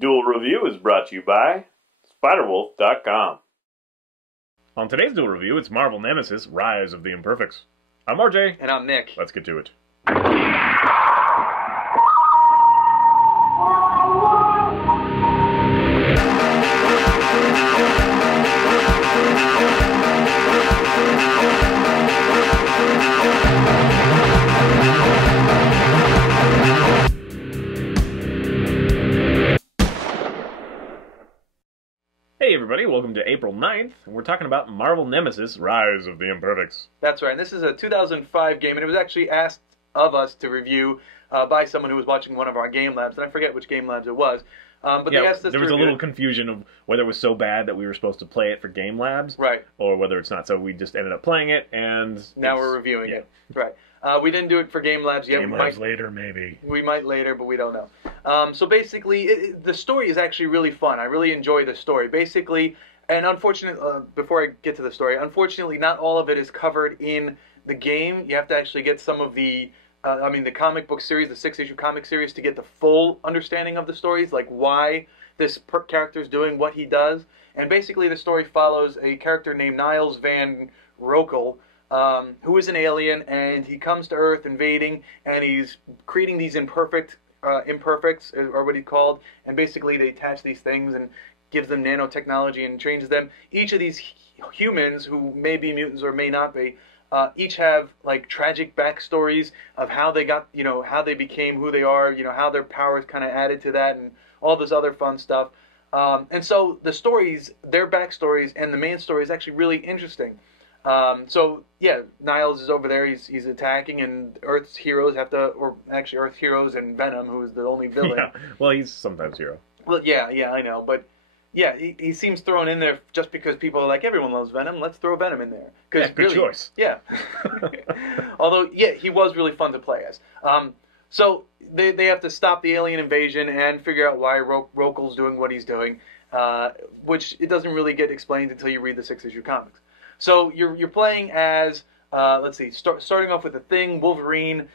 Duel Review is brought to you by SpiderWolf.com. On today's Duel Review, it's Marvel Nemesis, Rise of the Imperfects. I'm RJ. And I'm Nick. Let's get to it. Hey everybody, welcome to April 9th, and we're talking about Marvel Nemesis, Rise of the Imperfects. That's right, and this is a 2005 game, and it was actually asked of us to review by someone who was watching one of our game labs, and I forget which game labs it was. But yeah, they asked us there was a little confusion of whether it was so bad that we were supposed to play it for game labs, right, or whether it's not. So we just ended up playing it, and now we're reviewing it. Right. We didn't do it for game labs yet. Game labs later, maybe. We might later, but we don't know. So basically, the story is actually really fun. I really enjoy the story. Basically, and unfortunately, before I get to the story, unfortunately, not all of it is covered in the game. You have to actually get some of the, the comic book series, the 6-issue comic series, to get the full understanding of the stories, like why this character is doing what he does. And basically, the story follows a character named Niles Van Rokel, who is an alien, and he comes to Earth invading, and he's creating these imperfects, or what he called, and basically they attach these things and gives them nanotechnology and changes them. Each of these humans, who may be mutants or may not be, each have like tragic backstories of how they got, how they became who they are, how their powers kind of added to that, and all this other fun stuff. And so the stories, their backstories, and the main story is actually really interesting. So yeah, Niles is over there. He's attacking, and Earth's heroes have to, or actually Earth's heroes and Venom, who is the only villain. Yeah, well, he's sometimes hero. Well, yeah, I know, but yeah, he seems thrown in there just because people are like, everyone loves Venom. Let's throw Venom in there. Yeah, good choice. Yeah. Although, yeah, he was really fun to play as. So they have to stop the alien invasion and figure out why Rokel's doing what he's doing, which it doesn't really get explained until you read the 6-issue comics. So you're playing as, let's see, starting off with The Thing, Wolverine,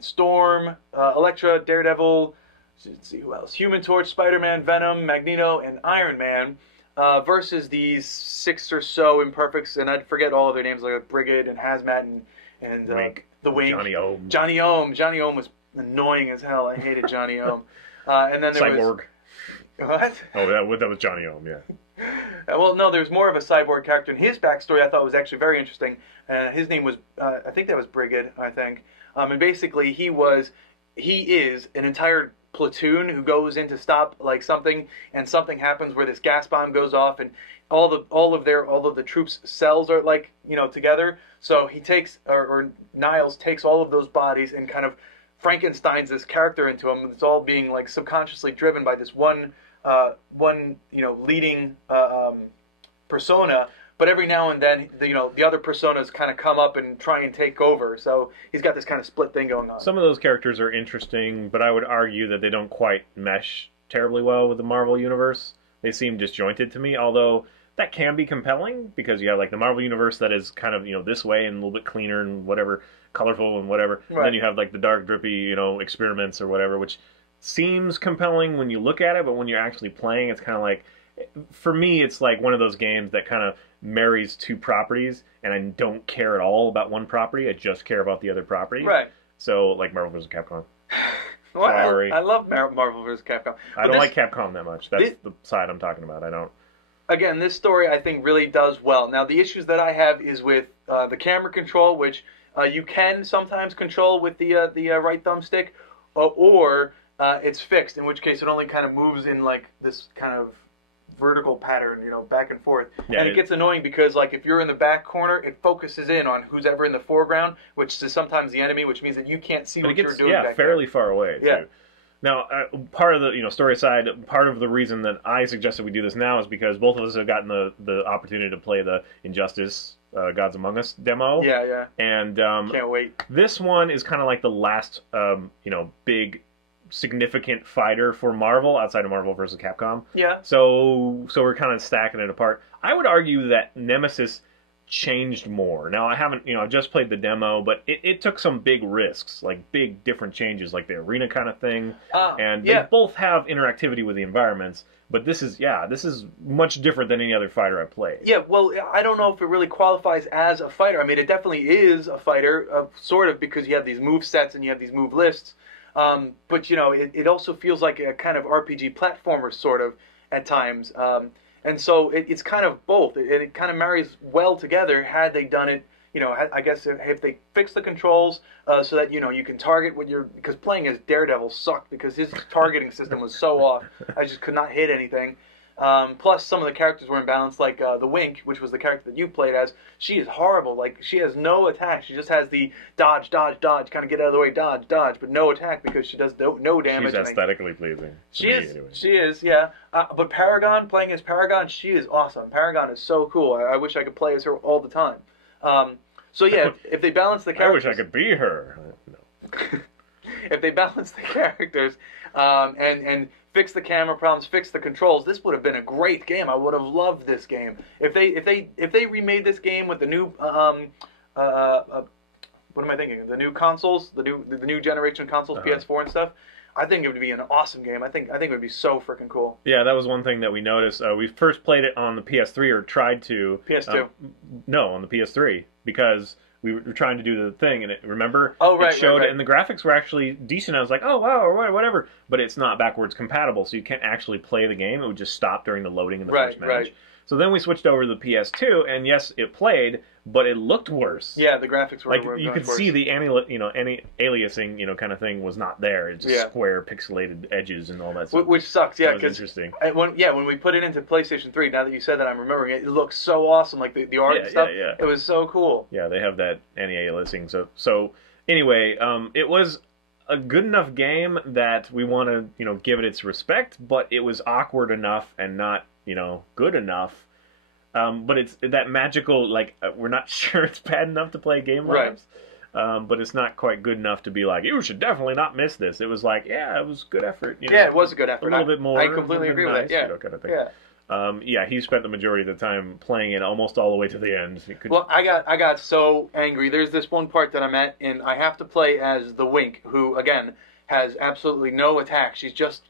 Storm, Elektra, Daredevil, let's see who else, Human Torch, Spider-Man, Venom, Magneto, and Iron Man, versus these 6 or so Imperfects, and I'd forget all of their names, like Brigade and Hazmat and the Wink. Johnny Ohm. Johnny Ohm was annoying as hell. I hated Johnny Ohm. And then there Cyborg. What? Oh, that was Johnny Ohm, yeah. Well, no, there's more of a cyborg character, and his backstory I thought was actually very interesting. His name was, I think that was Brigid, I think. And basically, he is an entire platoon who goes in to stop like something, and something happens where this gas bomb goes off, and all of the troops' cells are like together. So he takes, or Niles takes all of those bodies and kind of Frankenstein's this character into him. It's all being like subconsciously driven by this one leading persona, but every now and then the other personas kind of come up and try and take over. So he's got this kind of split thing going on. Some of those characters are interesting, but I would argue that they don't quite mesh terribly well with the Marvel universe. They seem disjointed to me, although that can be compelling because you have like the Marvel universe that is kind of this way and a little bit cleaner and whatever, colorful and whatever. Right. And then you have like the dark, drippy experiments or whatever, which seems compelling when you look at it, but when you're actually playing, it's kind of like, for me, it's like one of those games that kind of marries 2 properties, and I don't care at all about one property. I just care about the other property. Right. So, like Marvel vs. Capcom. Well, Sorry. I love Marvel vs. Capcom. I don't like Capcom that much. That's the side I'm talking about. I don't. Again, this story I think really does well. Now, the issues that I have is with the camera control, which you can sometimes control with the right thumbstick, or it's fixed, in which case it only kind of moves in like this kind of vertical pattern, back and forth. Yeah, and it gets annoying because like if you're in the back corner, it focuses in on who's ever in the foreground, which is sometimes the enemy, which means that you can't see what you're doing. Yeah, fairly far away. Yeah. Too. Now, part of the story aside, part of the reason that I suggested we do this now is because both of us have gotten the opportunity to play the Injustice Gods Among Us demo. Yeah. And can't wait. This one is kind of like the last big significant fighter for Marvel outside of Marvel vs. Capcom. Yeah. So we're kind of stacking it apart. I would argue that Nemesis changed more. Now I haven't, I've just played the demo, but it took some big risks, like big different changes, like the arena kind of thing, and yeah. they both have interactivity with the environments. But this is much different than any other fighter I played. Yeah, well, I don't know if it really qualifies as a fighter. I mean, it definitely is a fighter, sort of, because you have these move sets and you have these move lists. But it also feels like a kind of RPG platformer, sort of, at times. And so it's kind of both. It kind of marries well together had they done it, I guess if they fix the controls so that, you can target what you're... Because playing as Daredevil sucked because his targeting system was so off. I just could not hit anything. Plus, some of the characters were imbalanced, like the Wink, which was the character that you played as. She is horrible. Like, she has no attack. She just has the dodge, dodge, dodge, kind of get out of the way, dodge, dodge, but no attack because she does no damage. She's aesthetically pleasing. She is, yeah. But Paragon, playing as Paragon, she is awesome. Paragon is so cool. I wish I could play as her all the time. So yeah, if they balance the characters... I wish I could be her. No. If they balance the characters and fix the camera problems, fix the controls, this would have been a great game. I would have loved this game. If they remade this game with the new what am I thinking? The new consoles, the new generation consoles, PS4 and stuff. I think it would be an awesome game. I think it would be so freaking cool. Yeah, that was one thing that we noticed. We first played it on the PS3, or tried to. PS2. No, on the PS3, because we were trying to do the thing, and remember? Oh, right, it showed, right. And the graphics were actually decent. I was like, oh, wow, or whatever. But it's not backwards compatible, so you can't actually play the game. It would just stop during the loading in the first match. Right. So then we switched over to the PS2, and yes, it played, but it looked worse. Yeah, the graphics were like were you could worse. see the any aliasing, kind of thing was not there. It's just square, pixelated edges and all that stuff. Which sucks, yeah. That was interesting. When we put it into PlayStation 3, now that you said that, I'm remembering it. It looks so awesome, like the art and stuff. Yeah. It was so cool. Yeah, they have that anti-aliasing. So anyway, it was a good enough game that we want to give it its respect, but it was awkward enough and not good enough. But it's that magical, we're not sure it's bad enough to play Game Labs, but it's not quite good enough to be like, you should definitely not miss this. It was like, yeah, it was good effort. Yeah, it was a good effort. A little bit more. I completely agree with that. Yeah. Kind of thing. Yeah. He spent the majority of the time playing it almost all the way to the end. Well, I got so angry. There's this one part that I'm at, and I have to play as the Wink, who, again, has absolutely no attack. She's just,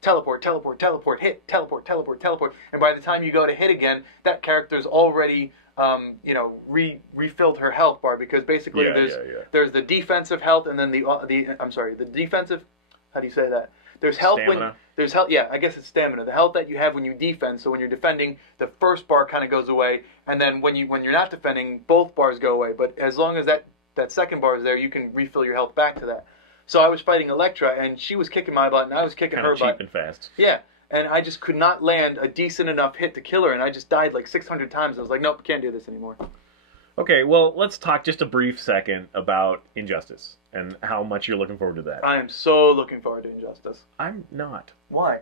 teleport, teleport, teleport, hit, teleport, teleport, teleport. And by the time you go to hit again, that character's already, refilled her health bar, because basically there's the defensive health and then the defensive, how do you say that? There's health stamina. There's health, yeah, I guess it's stamina. The health that you have when you defend. So when you're defending, the first bar kind of goes away, and then when you're not defending, both bars go away. But as long as that second bar is there, you can refill your health back to that. So I was fighting Elektra, and she was kicking my butt, and I was kicking her butt. Kind of cheap and fast. Yeah, and I just could not land a decent enough hit to kill her, and I just died like 600 times. I was like, nope, can't do this anymore. Okay, well, let's talk just a brief second about Injustice and how much you're looking forward to that. I am so looking forward to Injustice. I'm not. Why?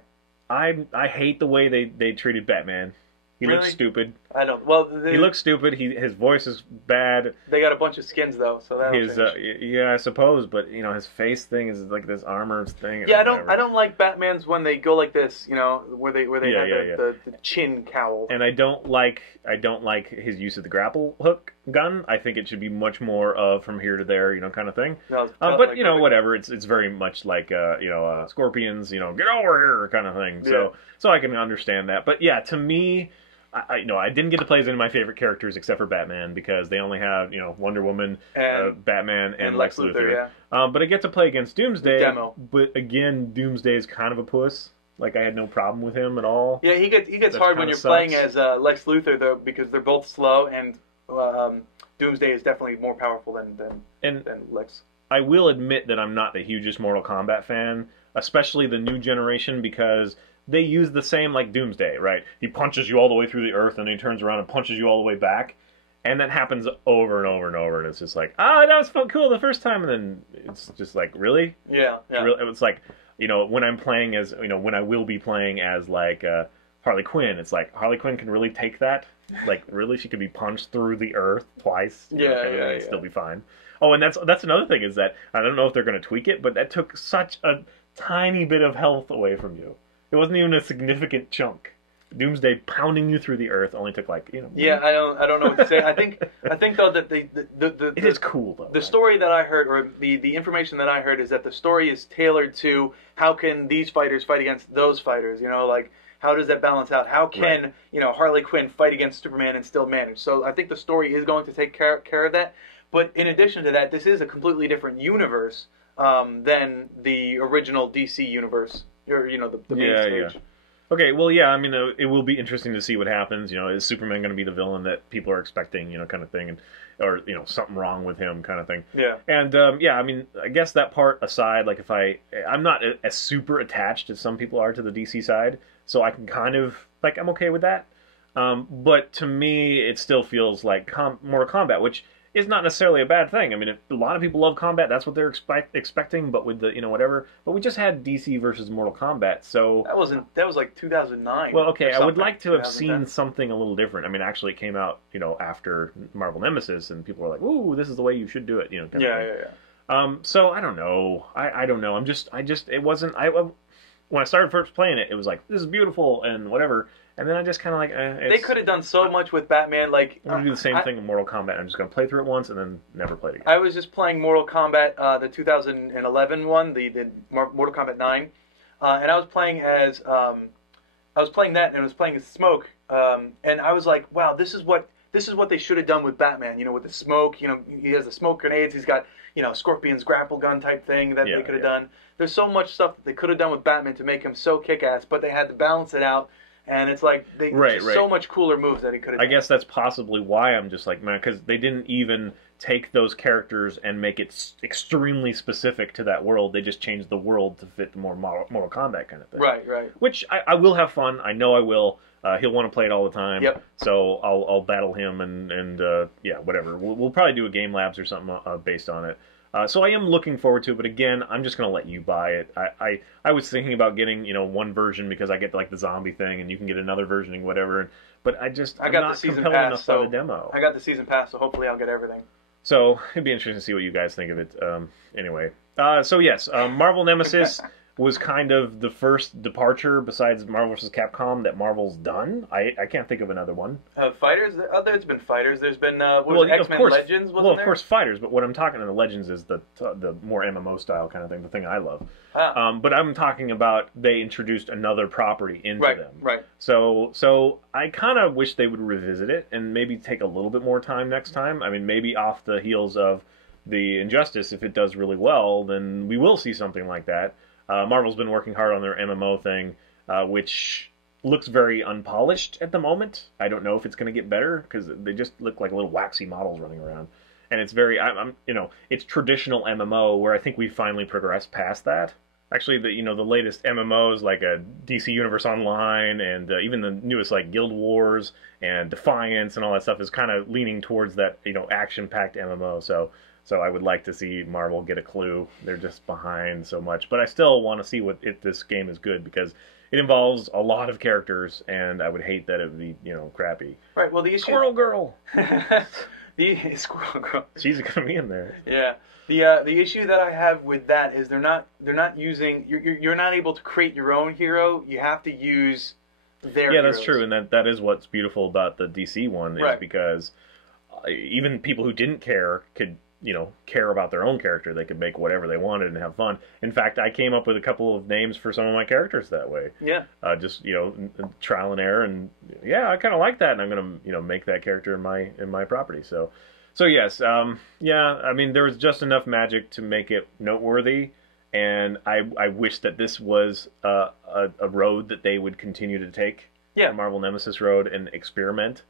I hate the way they treated Batman. He Really? looks stupid. I don't. Well, He looks stupid. His voice is bad. They got a bunch of skins though, so that'll change. Yeah, I suppose, but his face thing is like this armor thing. Yeah, I don't like Batman's when they go like this, where they have the chin cowl. And I don't like his use of the grapple hook gun. I think it should be much more of from here to there, kind of thing. No, but whatever. It's very much like Scorpions, get over here kind of thing. Yeah. So I can understand that. But yeah, to me, I didn't get to play as any of my favorite characters except for Batman, because they only have Wonder Woman, and, Batman, and Lex Luthor. Yeah. But I get to play against Doomsday. Demo. But again, Doomsday is kind of a puss. Like, I had no problem with him at all. Yeah, he gets hard when you're playing as Lex Luthor, though, because they're both slow, and Doomsday is definitely more powerful than Lex. I will admit that I'm not the hugest Mortal Kombat fan, especially the new generation, because they use the same, like Doomsday, right? He punches you all the way through the earth, and then he turns around and punches you all the way back. And that happens over and over and over, and it's just like, that was cool the first time, and then it's just like, really? Yeah. It's like, when I'm playing as, when I will be playing as, like, Harley Quinn, it's like, Harley Quinn can really take that? Like, really? She could be punched through the earth twice? And still be fine. Oh, and that's another thing, is that, I don't know if they're going to tweak it, but that took such a tiny bit of health away from you. It wasn't even a significant chunk. Doomsday pounding you through the earth only took like Yeah, I don't know what to say. I think though that it is cool though. The story that I heard, or the information that I heard, is that the story is tailored to how can these fighters fight against those fighters. Like how does that balance out? How can Harley Quinn fight against Superman and still manage? So I think the story is going to take care of that. But in addition to that, this is a completely different universe than the original DC universe, or the main stage. Yeah. Okay, well, yeah, I mean, it will be interesting to see what happens. Is Superman going to be the villain that people are expecting, kind of thing, or something wrong with him, kind of thing. Yeah. And yeah, I mean, I guess that part aside, like I'm not as super attached as some people are to the DC side, so I can kind of I'm okay with that. But to me, it still feels like Mortal Kombat, which is not necessarily a bad thing. I mean, if a lot of people love combat, that's what they're expecting. But with the whatever. But we just had DC versus Mortal Kombat, so that was like 2009. Well, okay, I would like to have seen something a little different. I mean, actually, it came out after Marvel Nemesis, and people were like, "Ooh, this is the way you should do it." Kind of yeah. So I don't know. I don't know. It wasn't. When I started first playing it, it was like, this is beautiful and whatever. And then I just kind of like, they could have done so much with Batman. Like, I'm going to do the same thing in Mortal Kombat. I'm just going to play through it once and then never play it again. I was just playing Mortal Kombat, the 2011 one, the Mortal Kombat 9. And I was playing as, I was playing that, and I was playing as Smoke. And I was like, wow, this is what they should have done with Batman. With the smoke. He has the smoke grenades. He's got Scorpion's grapple gun type thing that they could have done. There's so much stuff that they could have done with Batman to make him so kick-ass, but they had to balance it out. And it's like so much cooler moves that he could have done. I guess that's possibly why I'm just like, man, because they didn't even take those characters and make it extremely specific to that world. They just changed the world to fit the more Mortal Kombat kind of thing. Right. Which I will have fun. I know I will. He'll want to play it all the time. Yep. So I'll battle him and yeah, whatever. We'll probably do a Game Labs or something based on it. So I am looking forward to it, but again, I'm just going to let you buy it. I was thinking about getting one version because I get like the zombie thing, and you can get another version and whatever. But I'm got not the season compelled pass, enough so by the demo. I got the season pass, so hopefully I'll get everything. So it'd be interesting to see what you guys think of it. Anyway, so yes, Marvel Nemesis was kind of the first departure besides Marvel vs. Capcom that Marvel's done. I can't think of another one. Fighters? There's been Fighters. There's been X-Men Legends, of course, Fighters. But what I'm talking about, the Legends, is the more MMO style kind of thing, the thing I love. But I'm talking about they introduced another property into them. Right. So I kind of wish they would revisit it and maybe take a little bit more time next time. I mean, maybe off the heels of the Injustice, if it does really well, then we will see something like that. Marvel's been working hard on their MMO thing, which looks very unpolished at the moment. I don't know if it's going to get better because they just look like little waxy models running around, and it's very, it's traditional MMO where I think we finally progressed past that. Actually, the latest MMOs like a DC Universe Online and even the newest like Guild Wars and Defiance and all that stuff is kind of leaning towards that action-packed MMO. So I would like to see Marvel get a clue. They're just behind so much. But I still want to see if this game is good because it involves a lot of characters, and I would hate that it would be, crappy. Right, well, the issue... Squirrel Girl! Squirrel Girl. She's going to be in there. Yeah. The issue that I have with that is they're not using... You're not able to create your own hero. You have to use their heroes. That's true, and that is what's beautiful about the DC one is because even people who didn't care could... care about their own character. They could make whatever they wanted and have fun. In fact, I came up with a couple of names for some of my characters that way. Yeah. Just, trial and error, and I kind of like that, and I'm going to, make that character in my property. So yes, I mean, there was just enough magic to make it noteworthy, and I wish that this was a road that they would continue to take. Yeah. The Marvel Nemesis road and experiment.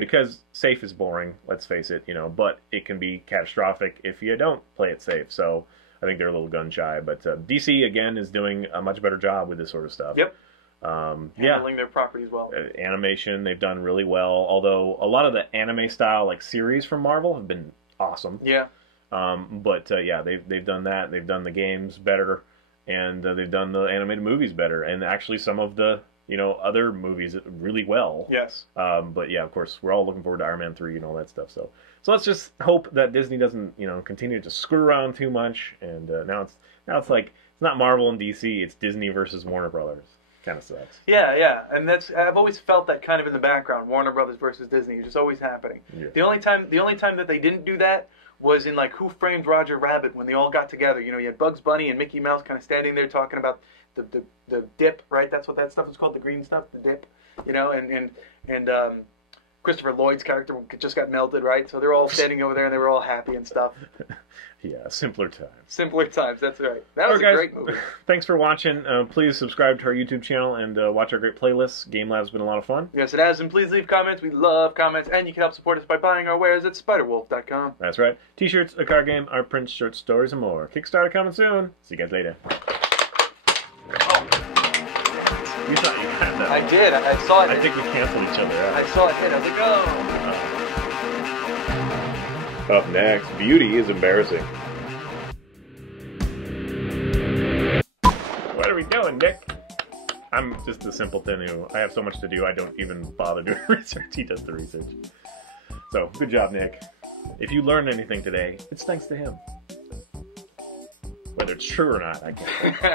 Because safe is boring, let's face it, but it can be catastrophic if you don't play it safe. So I think they're a little gun shy. But DC, again, is doing a much better job with this sort of stuff. Yep. Handling their properties well. Animation, they've done really well. Although a lot of the anime style like series from Marvel have been awesome. Yeah. But they've done that. They've done the games better, and they've done the animated movies better, and actually some of the other movies really well. Yes. But yeah, of course, we're all looking forward to Iron Man 3 and all that stuff. So let's just hope that Disney doesn't, continue to screw around too much. And now it's like it's not Marvel and DC, it's Disney versus Warner Brothers. Kind of sucks. Yeah, yeah, and I've always felt that kind of in the background. Warner Brothers versus Disney, it's just always happening. Yeah. The only time that they didn't do that was in like Who Framed Roger Rabbit, when they all got together. You know, you had Bugs Bunny and Mickey Mouse kind of standing there talking about the dip, right? That's what that stuff is called, the green stuff, the dip. You know, and Christopher Lloyd's character just got melted, right? So they're all standing over there and they were all happy and stuff. Yeah, simpler times. Simpler times, that's right. That was a great movie. Thanks for watching. Please subscribe to our YouTube channel and watch our great playlists. Game Lab's been a lot of fun. Yes, it has. And please leave comments. We love comments. And you can help support us by buying our wares at spiderwolf.com. That's right. T-shirts, a card game, art prints, shirts, stories, and more. Kickstarter coming soon. See you guys later. Oh. You thought you had that. I did. I saw it. I think we canceled each other out. I saw it hit. I was like, oh. Up next, beauty is embarrassing. What are we doing, Nick? I'm just a simpleton who I have so much to do I don't even bother doing research. He does the research. So, good job, Nick. If you learned anything today, it's thanks to him. Whether it's true or not, I can't say.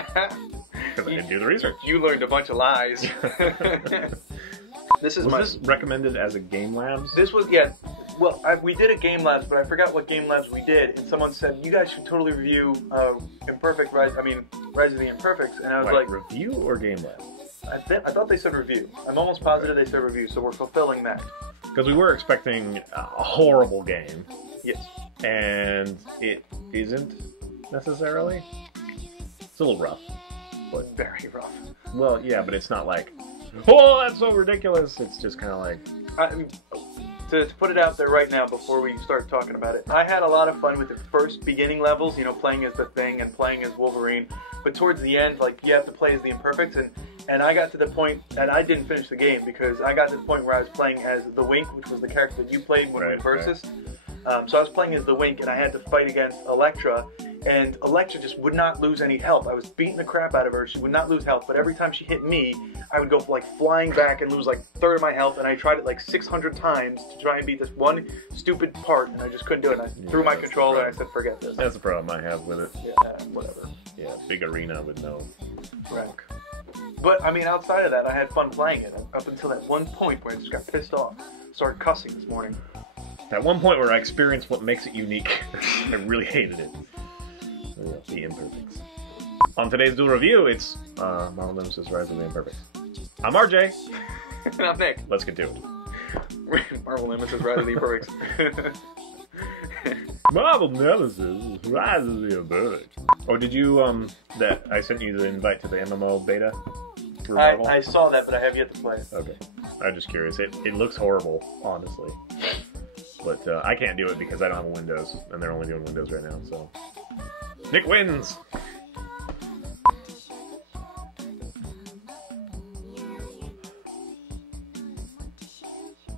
Because I didn't do the research. You learned a bunch of lies. Was this recommended as a Game Labs? This was, yeah. Well, we did a Game Labs, but I forgot what Game Labs we did. And someone said, you guys should totally review Rise of the Imperfects. And I was like... Review or Game Labs? I thought they said review. I'm almost positive they said review, so we're fulfilling that. Because we were expecting a horrible game. Yes. And it isn't necessarily. It's a little rough. But very rough. Well, yeah, but it's not like, oh, that's so ridiculous. It's just kind of like... To put it out there right now before we start talking about it, I had a lot of fun with the first beginning levels, you know, playing as the Thing and playing as Wolverine. But towards the end, like, you have to play as the Imperfects, and I got to the point, and I didn't finish the game, because I got to the point where I was playing as the Wink, which was the character that you played when we Versus. Right. So I was playing as the Wink, and I had to fight against Elektra, and Elektra just would not lose any health. I was beating the crap out of her. She would not lose health, but every time she hit me, I would go like flying back and lose like a third of my health, and I tried it like 600 times to try and beat this one stupid part, and I just couldn't do it. And I threw my controller and I said, forget this. That's the problem I have with it. Yeah, whatever. Yeah, big arena with no rank. But, I mean, outside of that, I had fun playing it, up until that one point where I just got pissed off. Started cussing this morning. At one point where I experienced what makes it unique. I really hated it. The Imperfects. On today's Duel review, it's Marvel Nemesis, Rise of the Imperfects. I'm RJ. And I'm Nick. Let's get to it. Marvel Nemesis, Rise of the Imperfects. Marvel Nemesis, Rise of the Imperfects. Oh, did you, that I sent you the invite to the MMO beta? For Marvel? I saw that, but I have yet to play it. Okay. I'm just curious. It looks horrible, honestly. But I can't do it because I don't have a Windows, and they're only doing Windows right now, so... Nick wins!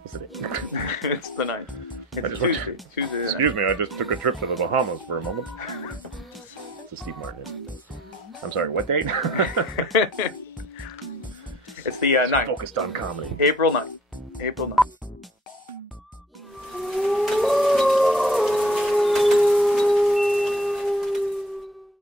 What's the date? It's the 9th. It's Tuesday. Excuse me, I just took a trip to the Bahamas for a moment. It's a Steve Martin. I'm sorry, what date? It's the 9th. Focused on comedy. April 9th. April 9th.